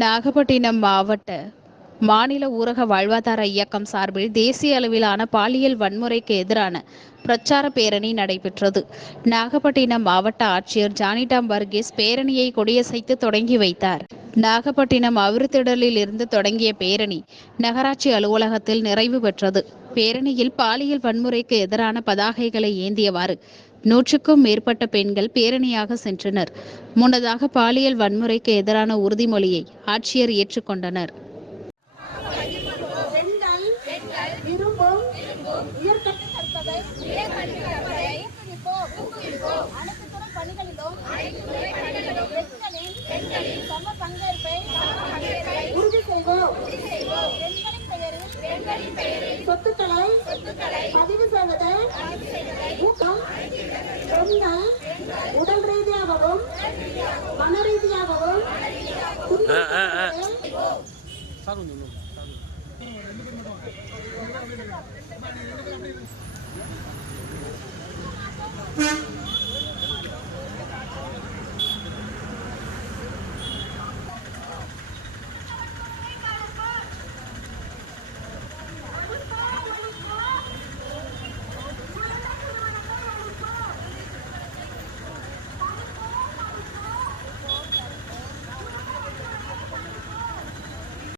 நாகப்பட்டினம் மாவட்ட மாநில ஊரக வாழ்வாதார இயக்கம் சார்பில் தேசிய அளவிலான பாலியல் வன்முறைக்கு எதிரான பிரச்சார பேரணி நடைபெற்றது. நாகப்பட்டினம் மாவட்ட ஆட்சியர் ஜானிடாம் வர்கீஸ் பேரணியை கொடியசைத்து தொடங்கி வைத்தார். நாகப்பட்டினம் அவிர்திடலில் இருந்து தொடங்கிய பேரணி நகராட்சி அலுவலகத்தில் நிறைவு பெற்றது. பேரணியில் பாலியல் வன்முறைக்கு எதிரான பதாகைகளை ஏந்தியவாறு 100க்கும் மேற்பட்ட பெண்கள் பேரணியாக சென்றனர். முன்னதாக பாலியல் வன்முறைக்கு எதிரான உறுதிமொழியை ஆட்சியர் ஏற்றுக்கொண்டனர். சொத்துக்களை பதிவு செய்வதை ஊக்கம் உடல் ரீதியாகவும் மன ரீதியாகவும்